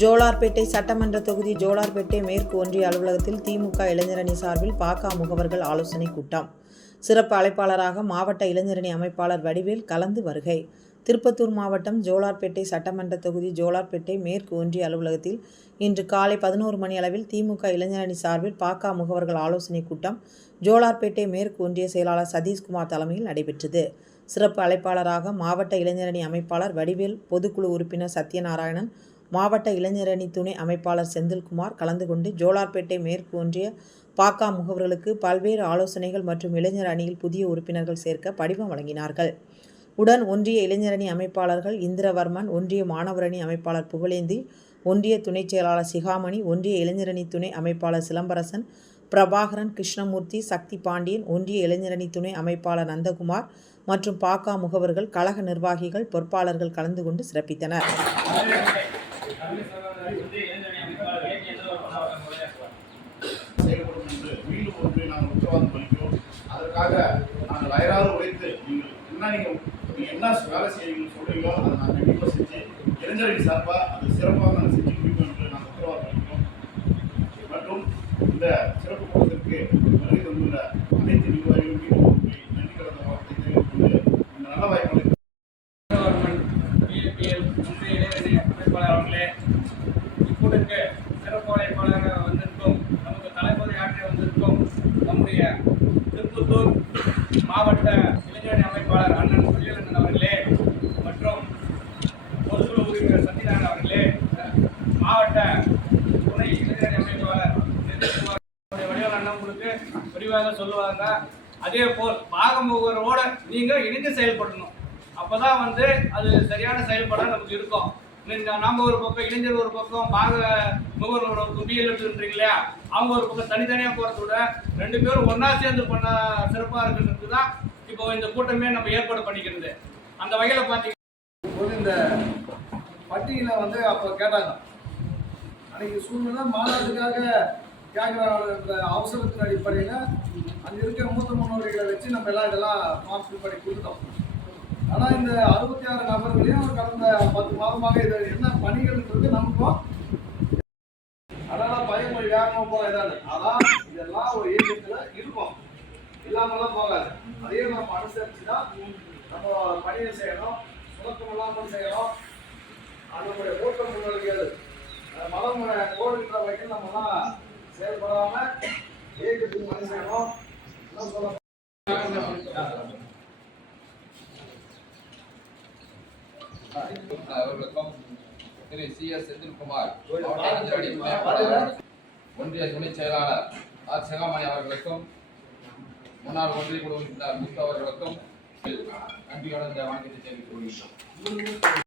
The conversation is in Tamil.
ஜோலார்பேட்டை சட்டமன்ற தொகுதி ஜோலார்பேட்டை மேற்கு ஒன்றிய அலுவலகத்தில் திமுக இளைஞரணி சார்பில் பாக்கா முகவர்கள் ஆலோசனை கூட்டம். சிறப்பு அழைப்பாளராக மாவட்ட இளைஞரணி அமைப்பாளர் வடிவேல் கலந்து வருகை. திருப்பத்தூர் மாவட்டம் ஜோலார்பேட்டை சட்டமன்ற தொகுதி ஜோலார்பேட்டை மேற்கு ஒன்றிய அலுவலகத்தில் இன்று காலை பதினோரு மணி அளவில் திமுக இளைஞரணி சார்பில் பாக்கா முகவர்கள் ஆலோசனை கூட்டம் ஜோலார்பேட்டை மேற்கு ஒன்றிய செயலாளர் சதீஷ்குமார் தலைமையில் நடைபெற்றது. சிறப்பு அழைப்பாளராக மாவட்ட இளைஞரணி அமைப்பாளர் வடிவேல் பொதுக்குழு உறுப்பினர் சத்யநாராயணன் மாவட்ட இளைஞரணி துணை அமைப்பாளர் செந்தில்குமார் கலந்து கொண்டு ஜோலார்பேட்டை மேற்கு ஒன்றிய பாக்கா முகவர்களுக்கு பல்வேறு ஆலோசனைகள் மற்றும் இளைஞர் அணியில் புதிய உறுப்பினர்கள் சேர்க்க படிவம் வழங்கினார்கள். உடன் ஒன்றிய இளைஞரணி அமைப்பாளர்கள் இந்திரவர்மன் ஒன்றிய மாணவரணி அமைப்பாளர் புகழேந்தி ஒன்றிய துணைச் செயலாளர் சிகாமணி ஒன்றிய இளைஞரணி துணை அமைப்பாளர் சிலம்பரசன் பிரபாகரன் கிருஷ்ணமூர்த்தி சக்தி பாண்டியன் ஒன்றிய இளைஞரணி துணை அமைப்பாளர் நந்தகுமார் மற்றும் பாக்கா முகவர்கள் கழக நிர்வாகிகள் பொறுப்பாளர்கள் கலந்து கொண்டு சிறப்பித்தனர். செயல்படும் என்று மீண்டும் ஒன்று நாங்கள் உத்தரவாதம் அளிக்கிறோம் அதற்காக நாங்கள் அயராது உழைத்து நீங்கள் என்ன நீங்கள் நீங்கள் என்ன வேலை செய்வீங்கன்னு சொல்கிறீங்களோ அதை நாங்கள் கண்டிப்பாக செஞ்சு இளைஞர்கள் சார்பாக அது சிறப்பாக நாங்கள் செஞ்சு முடிப்போம் என்று நாங்கள் உத்தரவாதம் அளிக்கிறோம் மற்றும் இந்த சிறப்பு கூட்டத்திற்கு வருகை தந்துள்ள அனைத்து நிர்வாகிகளும் மீண்டும் ஒன்றை நன்றி கடந்த வார்த்தை தெரிவித்துக் கொண்டு இந்த நல்ல வாய்ப்புகளை கவர்மெண்ட் பிஎல்பிஎல் ஒன்றிய இளைஞரணி நண்பர்களே அவர்களே இக்கூட்டத்துக்கு சிறப்பு அழைப்பாளராக வந்திருக்கும் நமக்கு தலைமுறை ஆற்றி வந்திருக்கும் நம்முடைய திருப்பத்தூர் மாவட்ட இளைஞரணி அமைப்பாளர் அண்ணன் முருகேசன் அவர்களே மற்றும் பொதுக்குழு உறுப்பினர் சத்யநாராயணன் அவர்களே மாவட்ட துணை இளைஞரணி அமைப்பாளர் செந்தில்குமார் வடிவல் அண்ணன் உங்களுக்கு விரிவாக சொல்லுவாங்க அதே போல் பாகமுகரோட நீங்கள் இணைந்து செயல்படணும். அப்போதான் வந்து அது சரியான செயல்பாடாக நமக்கு இருக்கும். நீங்க நாம ஒரு பக்கம் இளைஞர் ஒரு பக்கம் பாக முகவரோட கும்பியல்ன்றீங்க இல்லையா அவங்க ஒரு பக்கம் தனித்தனியா போகிறத விட ரெண்டு பேரும் ஒன்றா சேர்ந்து பண்ண சிறப்பா இருக்குன்றது தான் இப்போ இந்த கூட்டமே நம்ம ஏற்பாடு பண்ணிக்கிறது. அந்த வகையில பாத்தீங்கன்னா போது இந்த பட்டியலை வந்து அப்போ கேட்டாங்க. அன்னைக்கு சூழ்நிலை மாநாட்டுக்காக கேட்குற அவசரத்தின் அடிப்படையில் அங்கே இருக்கிற மூத்த முன்னோர்களை வச்சு நம்ம எல்லாம் இதெல்லாம் மாற்றி பண்ணி கொடுத்தோம் ஆனால் இந்த அறுபத்தி ஆறு நபர்களையும் கடந்த பத்து மாதமாக இது என்ன பணிகள் இருக்கு நமக்கும் அதனால பயமொழி வேகமாக போக ஏதாவது அதான் இதெல்லாம் ஒரு இயக்கத்தில் இருக்கும். இல்லாமலாம் போகாது. அதையும் நம்ம அனுசரித்து தான் நம்ம பணியை செய்யணும். சுணக்கம் இல்லாமல் செய்யணும். அதனுடைய ஓட்ட உங்களுக்கு மலம் கோடுகிற வகையில் நம்மலாம் செயல்படாம இயக்கத்துக்கு பணி செய்யணும். என்ன சொல்ல அவர்களுக்கும் திரு சி எஸ் செந்தில்குமார் ஒன்றிய துணைச் செயலாளர் ஆர். சிகாமணி அவர்களுக்கும் முன்னாள் ஒன்றிய குழு உறுப்பினர் முத்து அவர்களுக்கும் நன்றியோட இந்த வணக்கத்தை தெரிவித்துக் கொள்கிறோம்